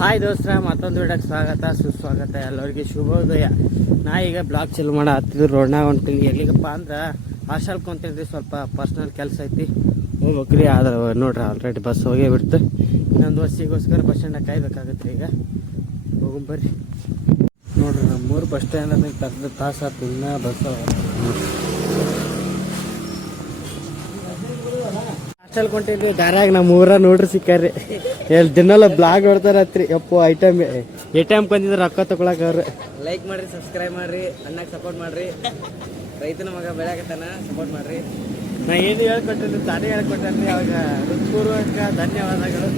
Hi ದೋಸ್ತರ, ಮತ್ತೊಂದು ವಿಡಿಯೋಕ್ಕೆ ಸ್ವಾಗತ ಸುಸ್ವಾಗತ. ಎಲ್ಲರಿಗೆ ಶುಭೋದಯ. ನಾ ಈಗ ಬ್ಲಾಗ್ ಚಾಲು ಮಾಡ ಹತ್ತಿದ್ರು ರೋಡ್ನಾಗ ಹೊಂಟೀನಿ. ಎಲ್ಲಿಗಪ್ಪ ಅಂದ್ರೆ ಹಾಸ್ಟೆಲ್ಗೆ ಹೊಂಟೀನಿ. ಸ್ವಲ್ಪ ಪರ್ಸ್ನಲ್ ಕೆಲಸ ಐತಿ, ಹೋಗ್ಬೇಕ್ರಿ. ಆದ್ರೆ ನೋಡ್ರಿ ಆಲ್ರೆಡಿ ಬಸ್ ಹೋಗೇ ಬಿಡ್ತು. ಇನ್ನೊಂದು ಬಸ್ಸಿಗೋಸ್ಕರ ಬಸ್ ಸ್ಟ್ಯಾಂಡಾಗ ಕಾಯ್ಬೇಕಾಗತ್ತೆ. ಈಗ ಹೋಗಂಬರ್ರಿ. ನೋಡ್ರಿ ನಮ್ಮೂರು ಬಸ್ ಸ್ಟ್ಯಾಂಡ್ ಅಂದ್ರೆ ಕರೆದ ತಾಸು ಆಯ್ತು, ಇನ್ನೂ ಬಸ್ ಹಾಸ್ಟೆಲ್ ಕೊಂಟಿದ್ವಿ. ದಾರ್ಯಾಗ ನಮ್ಮ ಊರ ನೋಡ್ರಿ ಸಿಕ್ಕಾರ್ರಿ. ಎಲ್ಲಿ ದಿನಲ್ಲ ಬ್ಲಾಗ್ ನೋಡ್ತಾರತ್ರಿ. ಯಪ್ಪು ಎ.ಟಿ.ಎಮ್ ಬಂದಿದ್ರೆ ರೊಕ್ಕ ತಗೊಳಕ್ ಅವ್ರು. ಲೈಕ್ ಮಾಡ್ರಿ, ಸಬ್ಸ್ಕ್ರೈಬ್ ಮಾಡ್ರಿ, ಅಣ್ಣಾಗ ಸಪೋರ್ಟ್ ಮಾಡ್ರಿ. ರೈತನ ಮಗ ಬೆಳೆಯಾಕತ್ತಾನ, ಸಪೋರ್ಟ್ ಮಾಡ್ರಿ. ನಾ ಏನು ಹೇಳ್ಕೊಟ್ಟಿದ್ರಿ ತಾನೇ ಹೇಳ್ಕೊಟ್ಟಾರ್ರಿ. ಅವಾಗ ಹೃತ್ಪೂರ್ವಕ ಧನ್ಯವಾದಗಳು.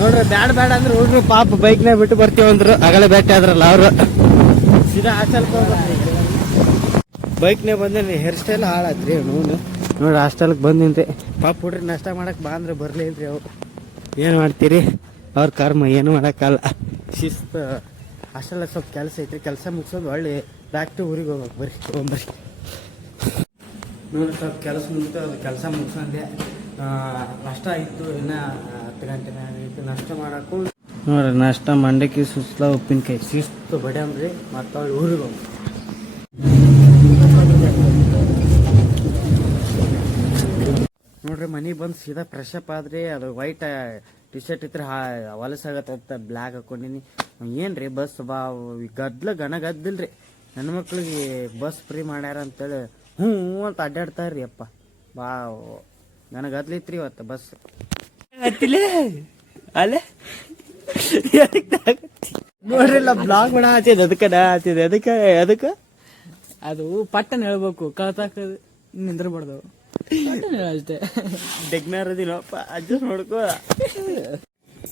ನೋಡ್ರಿ ಬ್ಯಾಡ ಅಂದ್ರೆ ಹುಡ್ರು ಪಾಪ ಬೈಕ್ನಾಗ ಬಿಟ್ಟು ಬರ್ತೀವಂದ್ರು. ಆಗಲೇ ಭೇಟಿ ಆದ್ರಲ್ಲ ಅವರು. ಸೀದಾ ಹಾಸ್ಟೆಲ್ಗೆ ಹೋಗ್ರಿ. ಬೈಕ್ನಾಗ ಬಂದೇನಿ. ಹೇರ್ ಸ್ಟೈಲ್ ಹಾಳಾದ್ರಿ ನೋಡು. ನೋಡ್ರಿ ಹಾಸ್ಟೆಲ್ಗೆ ಬಂದಿನ್ರಿ. ಪಾಪ ಹುಡ್ರಿ ನಾಷ್ಟ ಮಾಡಕ್ಕೆ ಬಾ ಅಂದ್ರೆ ಬರಲಿಲ್ರಿ ಅವ್ರು. ಏನು ಮಾಡ್ತೀರಿ, ಅವ್ರ ಕರ್ಮ, ಏನು ಮಾಡೋಕ್ಕಲ್ಲ. ಶಿಸ್ತು. ಹಾಸ್ಟೆಲ್ದಾಗ ಸ್ವಲ್ಪ ಕೆಲಸ ಐತ್ರಿ. ಕೆಲಸ ಮುಗಿಸೋದು ಒಳ್ಳೆ ಬ್ಯಾಕ್ ಟು ಊರಿಗೆ ಹೋಗ್ಬೇಕು. ಬರ್ರಿ ಹೋಗ್ಬರ್ರಿ. ನೋಡ್ರಿ ಸ್ವಲ್ಪ ಕೆಲಸ ಮುಗಿತು. ಅದು ಕೆಲಸ ಮುಗಿಸಂದೆ ನಾಷ್ಟ ಆಯಿತು. ಇನ್ನು 10 ಗಂಟೆ ಆಗೈತಿ. ನಾಷ್ಟ ಮಾಡಕ್ಕೂ ನೋಡ್ರಿ ನಾಷ್ಟ ಮಂಡಕ್ಕಿ ಸುಸ್ಲ ಉಪ್ಪಿನಕಾಯಿ ಶಿಸ್ತು ಬಡ್ಯಾಂಬ್ರಿ. ಮತ್ತು ಅವ್ರು ಊರಿಗೆ ಹೋಗ್ಬೇಕು. ನೋಡ್ರಿ ಮನೆಗೆ ಬಂದು ಸೀದಾ ಫ್ರೆಶ್ ಅಪ್ ಆದ್ರಿ. ಅದು ವೈಟ್ ಟಿ ಶರ್ಟ್ ಇದ್ರೆ ಹೊಲಸಾಗತ್ತ ಬ್ಲ್ಯಾಕ್ ಹಾಕೊಂಡಿನಿ. ಏನ್ರಿ ಬಸ್ ಗದ್ದಲ್ರಿ. ನನ್ನ ಮಕ್ಳಿಗೆ ಬಸ್ ಫ್ರೀ ಮಾಡ್ಯಾರ ಅಂತೇಳಿ ಹ್ಞೂ ಅಂತ ಅಡ್ಡಾಡ್ತಾರ್ರಿ. ಅಪ್ಪ ಬಾ ನನಗದ್ಲಿತ್ರಿ ಇವತ್ತು ಬಸ್ ಹತ್ತಿಲೇ ಅಲ್ಲೇ. ನೋಡ್ರಿಲ್ಲ ಬ್ಲಾಗ್ ಮಾಡ ಹತ್ತಿದ ಅದಕ್ಕೆ ಅದು ಪಟ್ಟನ್ ಹೇಳ್ಬೇಕು, ಕಳ್ತಾಕ ನಿಂದ್ರಬಾರ್ದು ಅಷ್ಟೇ. ಡೆಗ್ನಾರದಿನಪ್ಪ ಅಡ್ಜಸ್ಟ್ ನೋಡ್ಕೋ.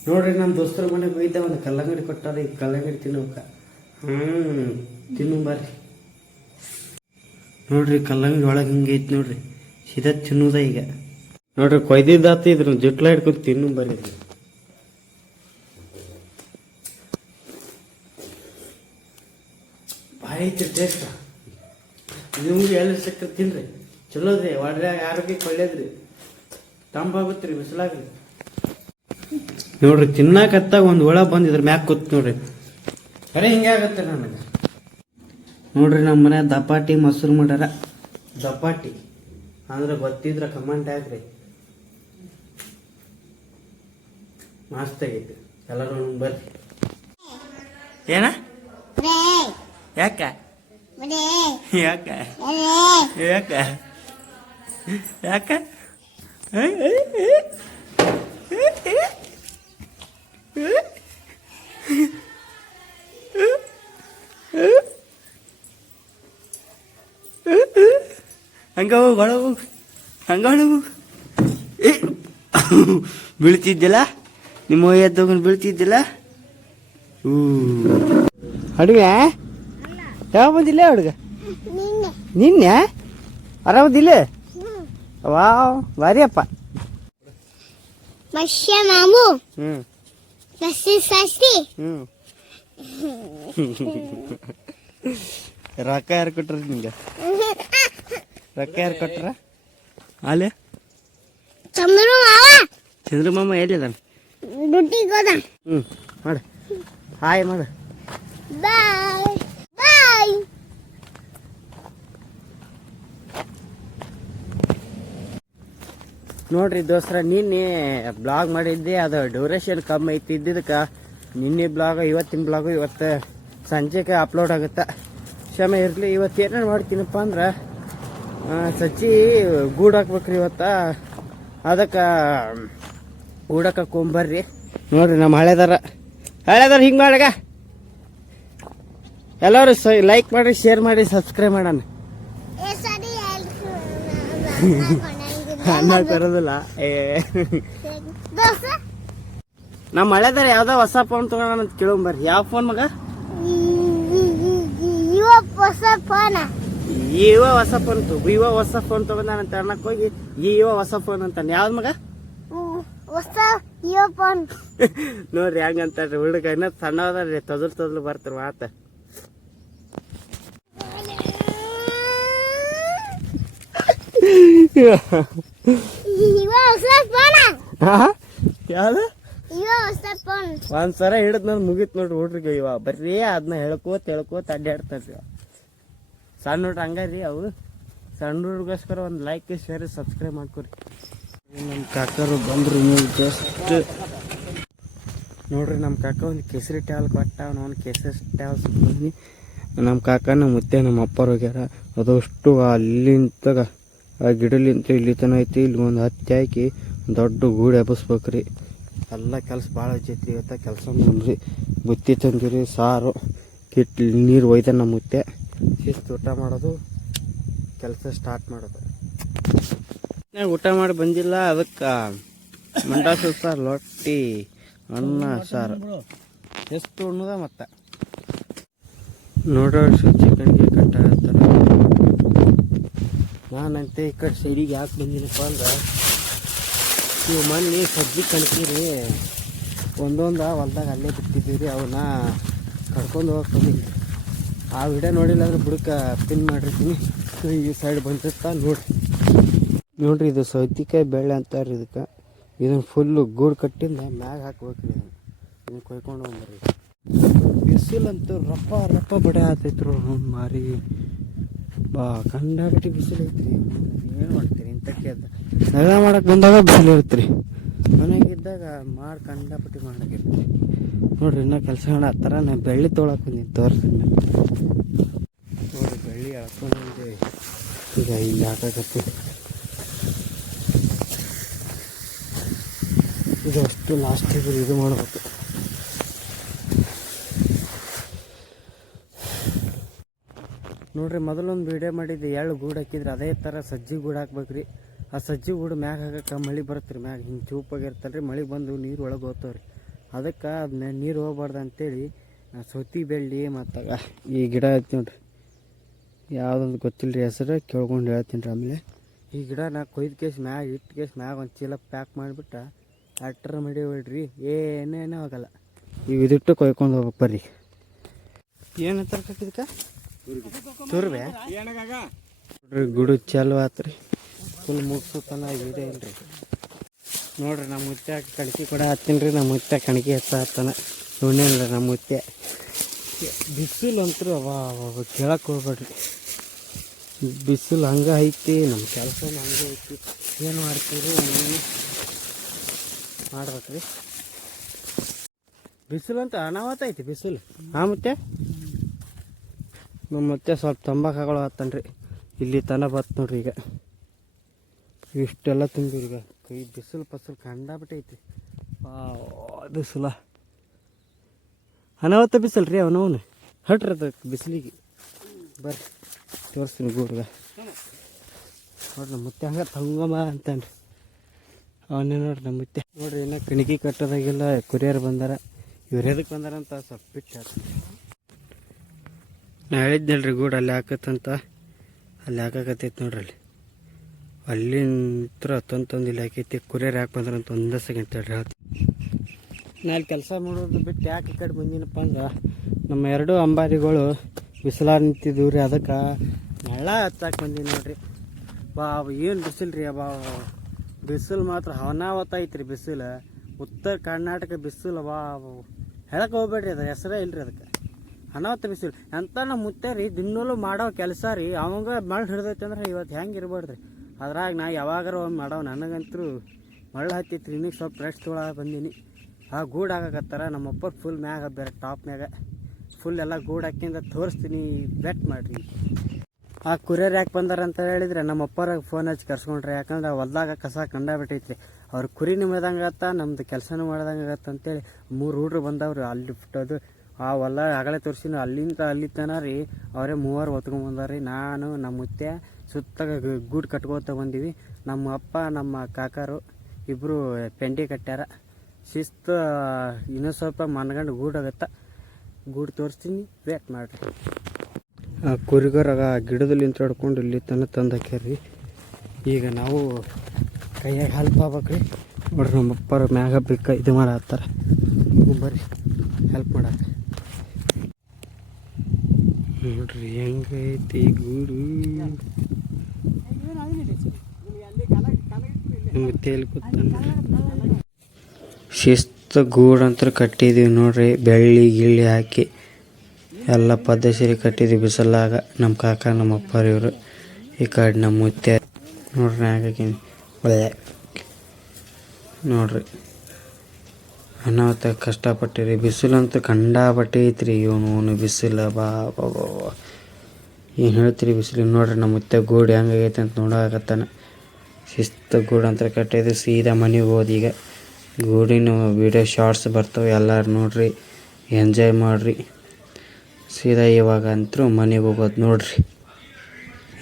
ನೋಡ್ರಿ ನಮ್ಮ ದೋಸ್ತರ ಮನೆಗೆ ಹೋಯ್ದ ಒಂದು ಕಲ್ಲಂಗಡಿ ಕೊಟ್ಟಾರ. ಈಗ ಕಲ್ಲಂಗಡಿ ತಿನ್ನೋಕ ತಿನ್ನು ಬರ್ರಿ. ನೋಡ್ರಿ ಕಲ್ಲಂಗಡಿ ಒಳಗೆ ಹಿಂಗೆ ಐತಿ ನೋಡ್ರಿ. ಸೀದಾ ತಿನ್ನುದ ಈಗ. ನೋಡ್ರಿ ಕೊಯ್ದಿದ್ದಾತ. ಇದ್ರ ಜುಟ್ಲ ಹಿಡ್ಕೊಂಡು ತಿನ್ನು ಬರ್ರಿ. ಭಾಳ ಐತಿ ಟೇಸ್ಟ್. ನಿಮ್ಗೆ ಎಲ್ಲ ಸಿಕ್ಕ ತಿನ್ರಿ. ಚಲೋದ್ರಿ. ಒಡ್ರಾಗ ಆರೋಗ್ಯಕ್ಕೆ ಒಳ್ಳೇದ್ರಿ. ತಂಪಾಗುತ್ತೆ ರೀ ಬಿಸಿಲಾಗ್ರಿ. ನೋಡ್ರಿ ತಿನ್ನಾಕತ್ತಾಗ ಒಂದು ಒಳ ಬಂದಿದ್ರ ಮ್ಯಾಕ್ ಕೂತ್ ನೋಡ್ರಿ. ಖರೆ ಹಿಂಗೆ ಆಗತ್ತೆ ನನಗೆ. ನೋಡ್ರಿ ನಮ್ಮ ಮನೆ ದಪಾಟಿ ಮೊಸರು ಮಾಡ್ಯಾರ. ದಪಾಟಿ ಅಂದ್ರೆ ಗೊತ್ತಿದ್ರ ಕಮೆಂಟ್ ಹಾಕ್ರಿ. ಮಸ್ತ್ ಆಗೈತಿ. ಎಲ್ಲರೂ ಬರ್ರಿ. ಏನ ಯಾಕ ಯಾಕ ಯಾಕ ಯಾಕ ಹಂಗ ಹೋಗು, ಒಳಗೋಗು, ಹಂಗ ಒಳಗೋಗು. ಬೀಳ್ತಿದ್ದಿಲ್ಲ ನಿಮ್ಮ ಎದ್ದೋಗನ್ ಬೀಳ್ತಿದ್ದಿಲ್ಲ. ಹುಡುಗ ಯಾವ ಬಂದಿಲ್ಲ ಹುಡುಗ? ನಿನ್ನೆ ಆರಾಮದಿಲ್ಲ? ವಾವ್ ಬಾರಿಯಪ್ಪ. ಮಾಮು ರೊಕ್ಕ ಯಾರು ಕೊಟ್ರ ನಿಂಗೆ? ರೊಕ್ಕ ಯಾರು ಕೊಟ್ರ? ಅಲ್ಲೇ ಚಂದ್ರ ಮಾಮ ಎಲ್ಲಿದ್ದಾನೆ? ಮಾಡ ಹಾಯ್ ಮಾಡ. ಬಾಯ್ ಬಾಯ್. ನೋಡ್ರಿ ದೋಸ್ತರ, ನಿನ್ನೆ ಬ್ಲಾಗ್ ಮಾಡಿದ್ದೆ. ಅದು ಡ್ಯೂರೇಷನ್ ಕಮ್ಮಿ ಐತಿ. ಇದ್ದಿದ್ದಕ್ಕೆ ನಿನ್ನೆ ಬ್ಲಾಗ್, ಇವತ್ತಿನ ಬ್ಲಾಗು ಇವತ್ತು ಸಂಜೆಗೆ ಅಪ್ಲೋಡ್ ಆಗುತ್ತೆ. ಕ್ಷಮೆ ಇರಲಿ. ಇವತ್ತು ಏನೇನು ಮಾಡ್ತೀನಪ್ಪ ಅಂದ್ರೆ ಸಜ್ಜಿ ಗೂಡು ಹಾಕ್ಬೇಕ್ರಿ ಇವತ್ತು. ಅದಕ್ಕೆ ಗೂಡಕ್ಕೆ ಕೊಂಬರ್ರಿ. ನೋಡ್ರಿ ನಮ್ಮ ಹಳೆದಾರ ಹಿಂಗೆ ಮಾಡಗ ಎಲ್ಲರೂ ಲೈಕ್ ಮಾಡಿರಿ, ಶೇರ್ ಮಾಡಿ, ಸಬ್ಸ್ಕ್ರೈಬ್ ಮಾಡೋಣ. ಅನ್ನ ತರೋದಿಲ್ಲ. ನಮ್ಮ ಹಳೆದಾರ ಯಾವ್ದೋ ಹೊಸ ಫೋನ್ ತಗೋಣ ಅಂತ ಕೇಳಂಬರ್ರಿ. ಯಾವ ಫೋನ್ ಮಗ? ವಿವೋ ಹೊಸ ಫೋನ್ ವಿವೋ ಹೊಸ ಫೋನ್ ತಗೊಂಡಂತ ಅನ್ನಕ್ ಹೋಗಿ ವಿವೋ ಹೊಸ ಫೋನ್ ಅಂತಾನೆ. ಯಾವ್ದು ಮಗ? ನೋಡ್ರಿ ಹೆಂಗಂತಾರ್ರಿ ಹುಡುಗ. ಇನ್ನ ಸಣ್ಣದಾರ್ರಿ, ತೊದಲು ಬರ್ತಾರ ಮಾತ. ಯಾವ್ದು ಅಯ್ಯೋ ಸ್ವಲ್ಪ ಒಂದ್ಸರ ಹಿಡಿದ್ ನಾನು ಮುಗೀತ್ ನೋಡ್ರಿ ಹುಡ್ರಿಗೆ ಇವ ಬರೀ ಅದನ್ನ ಹೇಳ್ಕೋತ ಅಡ್ಡಾಡ್ತಾರ್ರಿ ಸಣ್ಣ ನೋಡ್ರಿ ಹಂಗಾರಿ ಅವು ಸಣ್ಣ ಹುಡುಗೋಸ್ಕರ ಒಂದು ಲೈಕ್ ಶೇರ್ ಸಬ್ಸ್ಕ್ರೈಬ್ ಮಾಡ್ಕೊರಿ. ನಮ್ಮ ಕಾಕರು ಬಂದ್ರು ನೀವು ಜಸ್ಟ್ ನೋಡ್ರಿ. ನಮ್ಮ ಕಾಕ ಒಂದು ಕೇಸರಿ ಟ್ಯಾವಲ್ ಕೊಟ್ಟ ಅವ್ನು ಕೇಸರಿ ಟ್ಯಾವಲ್ ಸುತ್ತೀನಿ. ನಮ್ಮ ಕಾಕ ನಮ್ಮ ಮುತ್ತೆ ನಮ್ಮ ಅಪ್ಪರು ಹೋಗ್ಯಾರ. ಅದಷ್ಟು ಅಲ್ಲಿಂತಾಗ ಆ ಗಿಡಲಿಂತ ಇಲ್ಲಿ ತನ ಐತಿ. ಇಲ್ಲಿ ಒಂದು ಹತ್ತಿ ಹಾಕಿ ದೊಡ್ಡ ಗೂಡು ಎಬ್ಬಿಸ್ಬೇಕ್ರಿ. ಎಲ್ಲ ಕೆಲಸ ಭಾಳ ಐತಿ. ಇವತ್ತು ಕೆಲಸ ಮಾಡ್ರಿ. ಬುತ್ತಿ ತಂದಿರಿ, ಸಾರು ಕಿಟ್ಲಿ ನೀರು ಒಯ್ದ ನಮ್ಮ ಮುತ್ತೆ. ಶಿಸ್ತು ಊಟ ಮಾಡೋದು, ಕೆಲಸ ಸ್ಟಾರ್ಟ್ ಮಾಡೋದು. ಊಟ ಮಾಡಿ ಬಂದಿಲ್ಲ, ಅದಕ್ಕೆ ಮಂಡಾಸು ಸಾರು, ರೊಟ್ಟಿ, ಅನ್ನ ಸಾರು ಎಷ್ಟು ಉಣ್ಣದ. ಮತ್ತು ನೋಡೋರು ಚಿಕನ್ಗೆ ಕಟ್ಟಾಗತ್ತಾರ. ನಾನಂತೆ ಈ ಕಡೆ ಸೈಡಿಗೆ ಯಾಕೆ ಬಂದಿನಪ್ಪ ಅಂದ್ರೆ ಇವು ಮೊನ್ನೆ ಸಜ್ಜಿ ಕಣ್ಕೀರಿ ಒಂದೊಂದು ಹೊಲ್ದಾಗ ಅಲ್ಲೇ ಬಿಟ್ಟಿದ್ದೀವಿ ರೀ. ಅವನ್ನ ಕರ್ಕೊಂಡು ಹೋಗಕ್ಕೆ ಬಂದಿನಿ. ಆ ವಿಡಿಯೋ ನೋಡಿಲ್ಲ ಅಂದ್ರೆ ಬುಡಕ್ಕೆ ಪಿನ್ ಮಾಡಿರ್ತೀನಿ. ಈ ಸೈಡ್ ಬಂದಿರ್ತಾ ನೋಡ್ರಿ ಇದು ಸೌತಿಕಾಯಿ ಬೆಳೆ ಅಂತಾರೆ ಇದಕ್ಕೆ. ಇದನ್ನು ಫುಲ್ಲು ಗೂಡು ಕಟ್ಟಿಂದ ಮ್ಯಾಗ ಹಾಕ್ಬೇಕ್ರಿ. ಇದನ್ನು ಕೊಯ್ಕೊಂಡು ಬಂದ್ರಿ. ಬಿಸಿಲಂತೂ ರಪ್ಪ ಬಡೆ ಆತೈತ್ರು ಮಾರಿ ಬಾ ಕಂಡಾಪಟ್ಟಿ ಬಿಸಿಲು ಐತ್ರಿ. ಏನು ಮಾಡ್ತೀರಿ ಇಂಥಕ್ಕೆ ಅದು ನೆಲ ಮಾಡಕ್ಕೆ ಬಂದಾಗ ಬಿಸಿಲು ಇರ್ತೀರಿ. ಮನೆಗಿದ್ದಾಗ ಮಾಡಿ ಕಂಡಾಪಟ್ಟಿ ಮಾಡಾಕಿರ್ತೀರಿ. ನೋಡ್ರಿ ಇನ್ನೂ ಕೆಲಸ ಮಾಡತ್ತಾರ. ನಾನು ಬೆಳ್ಳಿ ತೊಗೊಳಕ್ಕೆ ಬಂದಿನಿ, ತೋರಿಸ್ತೀನಿ ನೋಡ್ರಿ. ಬೆಳ್ಳಿ ಎಳ್ಕೊಂಡು ಈಗ ಇಲ್ಲಿ ಹಾಕಕತ್ತಿ. ಇದು ಅಷ್ಟು ಲಾಸ್ಟಿಗೆ ಇದು ಮಾಡ್ಬೇಕು. ನೋಡ್ರಿ ಮೊದಲೊಂದು ವಿಡಿಯೋ ಮಾಡಿದ್ದೆ, ಎಳ್ಳು ಗೂಡು ಹಾಕಿದ್ರೆ ಅದೇ ಥರ ಸಜ್ಜಿ ಗೂಡು ಹಾಕ್ಬೇಕ್ರಿ. ಆ ಸಜ್ಜಿ ಗೂಡು ಮ್ಯಾಗ ಹಾಕಕ್ಕೆ ಮಳೆ ಬರುತ್ತೆ ರೀ. ಮ್ಯಾಗ ಹಿಂಗೆ ಚೂಪಾಗಿರ್ತಲ್ಲ ರೀ, ಮಳೆ ಬಂದು ನೀರು ಒಳಗೆ ಹೋಗ್ತಾವ್ರಿ. ಅದಕ್ಕೆ ಅದನ್ನ ನೀರು ಹೋಗ್ಬಾರ್ದು ಅಂತೇಳಿ ಸೌತಿ ಬೆಳ್ಳಿ ಮತ್ತು ಈ ಗಿಡ ಐತಿ ನೋಡ್ರಿ, ಯಾವುದೊಂದು ಗೊತ್ತಿಲ್ಲ ರೀ ಹೆಸರು, ಕೇಳ್ಕೊಂಡು ಹೇಳ್ತೀನಿ ರೀ. ಆಮೇಲೆ ಈ ಗಿಡ ನಾ ಕೊಯ್ದು ಕೇಸ್ ಮ್ಯಾಗ ಇಟ್ಟು ಕೇಸ್ ಮ್ಯಾಗ ಒಂದು ಚೀಲ ಪ್ಯಾಕ್ ಮಾಡಿಬಿಟ್ಟು ಅಟ್ರ ಮಡಿಬೇಡ್ರಿ, ಏನೇನೂ ಆಗಲ್ಲ. ಈಗ ಇದಿಟ್ಟು ಕೊಯ್ಕೊಂಡು ಹೋಗ್ಬೇಕು ಬರ್ರಿ. ಏನು ತರ್ಕಕ್ಕೆ ತುರ್ಬೆ ನೋಡ್ರಿ. ಗುಡು ಚಾಲು ಆತ್ರಿ. ಫುಲ್ ಮುಗ್ಸುತ್ತಾನ ಇದೆ ಇಲ್ರಿ. ನೋಡ್ರಿ ನಮ್ಮ ಮುತ್ತೆ ಕಣಕಿ ಕೂಡ ಹತ್ತೀನಿ ರೀ. ನಮ್ಮ ಮುತ್ತೆ ಕಣಕಿ ಹತ್ತಾನ ನೋಡೇನ್ರಿ ನಮ್ಮ ಮುತ್ತೆ. ಬಿಸಿಲು ಅಂತೂ ಕೇಳಕ್ಕೆ ಹೋಗ್ಬೇಡ್ರಿ. ಬಿಸಿಲು ಹಂಗೆ ಐತಿ, ನಮ್ಮ ಕೆಲಸನೂ ಹಂಗೆ ಐತಿ. ಏನು ಮಾಡ್ತೀರಿ ಮಾಡ್ಬೇಕ್ರಿ. ಬಿಸಿಲು ಅಂತ ಅನಾವತ್ತ ಐತಿ ಬಿಸಿಲು. ಹಾಂ ಮತ್ತೆ ನಮ್ಮ ಮತ್ತೆ ಸ್ವಲ್ಪ ತಂಬಾಕು ಹಾಕೊಳ್ಳೋ ಹತ್ತನ್ರಿ. ಇಲ್ಲಿ ತನ ಬತ್ತು ನೋಡ್ರಿ. ಈಗ ಇಷ್ಟೆಲ್ಲ ತುಂಬಿರಿ. ಈಗ ಕೈ ಬಿಸಿಲು ಕಂಡಾಬಿಟ್ಟು ಐತಿ. ಬಿಸಿಲ ಅನಾವತ್ತ ಬಿಸಿಲು ರೀ. ಅವನವನು ಹಟ್ರದ ಬಿಸಿಲಿಗೆ ಬರ್ರಿ ತೋರಿಸ್ತೀನಿ ಗೂಡ್ಗ. ನೋಡ್ರಿ ನಮ್ಮ ಮುತ್ತೆ ಹಂಗೆ ತಂಗಮ್ಮ ಅಂತನ್ರಿ. ಅವನೇ ನೋಡ್ರಿ ನಮ್ಮ ಮುತ್ತೆ. ನೋಡ್ರಿ ಇನ್ನೂ ಕಣಿಗೆ ಕಟ್ಟೋದಾಗಿಲ್ಲ. ಕುರಿಯರ್ ಬಂದಾರ. ಇವ್ರು ಎದಕ್ಕೆ ಬಂದಾರ ಅಂತ ಸ್ವಲ್ಪ ಬಿಟ್ಟು ನಾ ಹೇಳಿದ್ನಲ್ರಿ ಗೂಡು ಅಲ್ಲಿ ಹಾಕತ್ತಂತ. ಅಲ್ಲಿ ಹಾಕಕತ್ತೈತಿ ನೋಡ್ರಿ. ಅಲ್ಲಿಂತ್ರ ತಂದು ಇಲ್ಲಿ ಹಾಕೈತಿ. ಕುರಿಯರ್ ಯಾಕೆ ಬಂದ್ರಂತ ಒಂದೇ ಸೆಕೆಂಡ್ ಹೇಳ್ರಿ ಹೇಳ್ತಿ. ನಾ ಅಲ್ಲಿ ಕೆಲಸ ಮಾಡೋದು ಬಿಟ್ಟು ಯಾಕೆ ಈ ಕಡೆ ಬಂದಿನಪ್ಪ ಅಂದ್ರೆ ನಮ್ಮ ಎರಡೂ ಅಂಬಾರಿಗಳು ಬಿಸಿಲಾರ ನಿಂತಿದ್ದೀವಿ ರೀ. ಅದಕ್ಕೆ ನೆಳ ಹತ್ತಾಕೆ ಬಂದೀನಿ ನೋಡ್ರಿ. ಏನು ಬಿಸಿಲು ರೀ. ಬಿಸಿಲು ಮಾತ್ರ ಅನಾವತ್ತ ಐತ್ರಿ ಬಿಸಿಲು. ಉತ್ತರ ಕರ್ನಾಟಕ ಬಿಸಿಲು ಹೇಳಕ್ಕೆ ಹೋಗ್ಬೇಡ್ರಿ. ಅದು ಹೆಸರೇ ಇಲ್ರಿ. ಅದಕ್ಕೆ ಅನಾವತ್ತ ಬಿಸಿಲು ಅಂತ ನಮ್ಮ ಮುತ್ತೆ ರೀ. ದಿನಲ್ಲೂ ಮಾಡೋ ಕೆಲಸ ರೀ. ಅವಂಗ ಮಳೆ ಹಿಡ್ದೈತೆ ಅಂದ್ರೆ ಇವತ್ತು ಹೆಂಗೆ ಇರ್ಬಾರ್ದ್ರಿ. ಅದ್ರಾಗ ನಾ ಯಾವಾಗಾರ ಒಮ್ಮೆ ಮಾಡೋ. ನನಗಂತೂ ಮಳೆ ಹತ್ತಿತ್ತು ರೀ. ಇನ್ನೀಗ ಸ್ವಲ್ಪ ರೆಸ್ಟ್ ತೊಗೊಳ ಬಂದೀನಿ. ಆ ಗೂಡು ಹಾಕಕತ್ತಾರ. ನಮ್ಮಪ್ಪ ಫುಲ್ ಮ್ಯಾಗ ಬೇರೆ ಟಾಪ್ ಮ್ಯಾಗ ಫುಲ್ ಎಲ್ಲ ಗೂಡು ಹಾಕಿಂದ ತೋರಿಸ್ತೀನಿ, ಬೆಟ್ ಮಾಡಿರಿ. ಆ ಕುರಿಯರ್ ಯಾಕೆ ಬಂದಾರ ಅಂತ ಹೇಳಿದ್ರೆ ನಮ್ಮಪ್ಪರಾಗ ಫೋನ್ ಹಚ್ಚಿ ಕರ್ಸ್ಕೊಂಡ್ರೆ. ಯಾಕಂದ್ರೆ ಹೊಲ್ದಾಗ ಕಸ ಕಂಡಾಬಿಟ್ಟೈತ್ರಿ. ಅವ್ರ ಕುರಿನೂ ಮೇದಂಗೆ ಆಗತ್ತ, ನಮ್ದು ಕೆಲಸನೂ ಮಾಡ್ದಂಗೆ ಆಗತ್ತ ಅಂತೇಳಿ 3 ಹುಡ್ರು ಬಂದವ್ರಿ. ಅಲ್ಲಿ ಬಿಟ್ಟೋದು ಆ ಹೊಲ ಆಗಲೇ ತೋರಿಸಿನ ಅಲ್ಲಿಂದ ಅಲ್ಲಿ ತನ ರೀ. ಅವರೇ 3 ಹೊತ್ಕೊಂಡ್ಬಂದಾರ್ರಿ. ನಾನು ನಮ್ಮ ಮುತ್ತೆ ಸುತ್ತಾಗ ಗೂಡು ಕಟ್ಕೋತ ಬಂದೀವಿ. ನಮ್ಮ ಅಪ್ಪ ನಮ್ಮ ಕಾಕರು ಇಬ್ಬರು ಪೆಂಡಿ ಕಟ್ಟ್ಯಾರ. ಶಿಸ್ತು ಇನ್ನೂ ಸ್ವಲ್ಪ ಮನ್ಗಂಡು ಗೂಡಾಗತ್ತ. ಗೂಡು ತೋರಿಸ್ತೀನಿ, ವೇಟ್ ಮಾಡಿರಿ. ಆ ಕುರಿಗರಾಗ ಗಿಡದಲ್ಲಿ ನಿಂತ್ಕೊಂಡು ಇಲ್ಲಿ ತಂದು ಹಾಕ್ಯಾರ್ರಿ. ಈಗ ನಾವು ಕೈಯಾಗ ಹೆಲ್ಪ್ ಆಗ್ಬೇಕ್ರಿ. ನೋಡ್ರಿ ನಮ್ಮಪ್ಪರ ಮ್ಯಾಗ ಬೇಕಾ ಇದು ಮಾಡತ್ತಾರ. ಬರ್ರಿ ಹೆಲ್ಪ್ ಮಾಡಕ್ಕೆ. ನೋಡ್ರಿ ಹೆಂಗೈತಿ ಗೂಡು. ತೇಲ್ ಕೂತ ಶಿಸ್ತು ಶಿಸ್ತು ಗೂಡಂತೂ ಕಟ್ಟಿದ್ದೀವಿ ನೋಡ್ರಿ, ಬೆಳ್ಳಿ ಗಿಳ್ಳಿ ಹಾಕಿ ಎಲ್ಲ ಪದ್ಧತಿ ಕಟ್ಟಿದ್ವಿ ಬಿಸಿಲಾಗ. ನಮ್ಮ ಕಾಕ ನಮ್ಮ ಅಪ್ಪರು ಇವರು, ಈ ಕಡೆ ನಮ್ಮ ಮುತ್ತೆ ನೋಡ್ರಿ ಹಾಕಿನಿ ಒಳ್ಳೆ ನೋಡ್ರಿ. ಅನಾಹುತ ಕಷ್ಟಪಟ್ಟಿರಿ, ಬಿಸಿಲಂತೂ ಕಂಡಾಪಟ್ಟೆ ಐತ್ರಿ. ಇವನು ಬಿಸಿಲು ಬಾ ಏನು ಹೇಳ್ತೀರಿ ಬಿಸಿಲು. ನೋಡ್ರಿ ನಮ್ಮ ಮುತ್ತೆ ಗೂಡು ಹೆಂಗಾಗೈತೆ ಅಂತ ನೋಡಾಕತ್ತಾನ. ಶಿಸ್ತು ಗೂಡು ಅಂತ ಕಟ್ಟಿದ್ವಿ. ಸೀದಾ ಮನೆಗೆ ಹೋದ ಈಗ ಗೂಡಿನ ವೀಡಿಯೋ ಶಾರ್ಟ್ಸ್ ಬರ್ತವೆ, ಎಲ್ಲರೂ ನೋಡ್ರಿ, ಎಂಜಾಯ್ ಮಾಡಿರಿ. ಸೀದಾ ಇವಾಗ ಅಂತೂ ಮನೆಗೆ ಹೋಗೋದು ನೋಡ್ರಿ.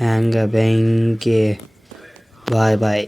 ಹ್ಯಾಂಗ ಬೆಂಕಿ. ಬಾಯ್ ಬಾಯ್.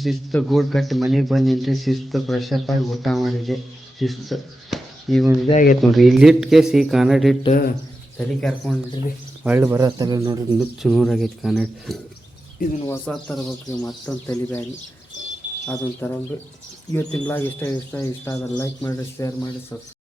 ಶಿಸ್ತು ಗೂಡು ಕಟ್ಟಿ ಮನೆಗೆ ಬಂದಿನ್ರಿ. ಶಿಸ್ತು ಫ್ರೆಶಪ್ ಆಗಿ ಊಟ ಮಾಡಿದೆ. ಶಿಸ್ತು ಈಗ ಒಂದು ಇದಾಗೈತೆ ನೋಡ್ರಿ. ಇಲ್ಲಿಟ್ಟು ಕೇಸಿ ಕಾನಡ್ ಇಟ್ಟು ತಲೆ ಕರ್ಕೊಂಡಿದ್ರಿ, ಹೊಳ್ಳಿ ಬರತ್ತಲ್ಲ ನೋಡ್ರಿ. ನುಚ್ಚು ನೂರಾಗೈತೆ ಕಾನಡ್. ಇದನ್ನು ಹೊಸ ತರಬೇಕ್ರಿ, ಮತ್ತೊಂದು ತಲೆ ಬ್ಯಾನಿ ಅದೊಂದು ತರಂಬ್ರಿ. ಇವತ್ತಿನ ಬ್ಲಾಗ್ ಇಷ್ಟ ಆದ್ರೆ ಲೈಕ್ ಮಾಡಿ, ಶೇರ್ ಮಾಡಿ, ಸಬ್ಸ್ಕ್ರೈಬ್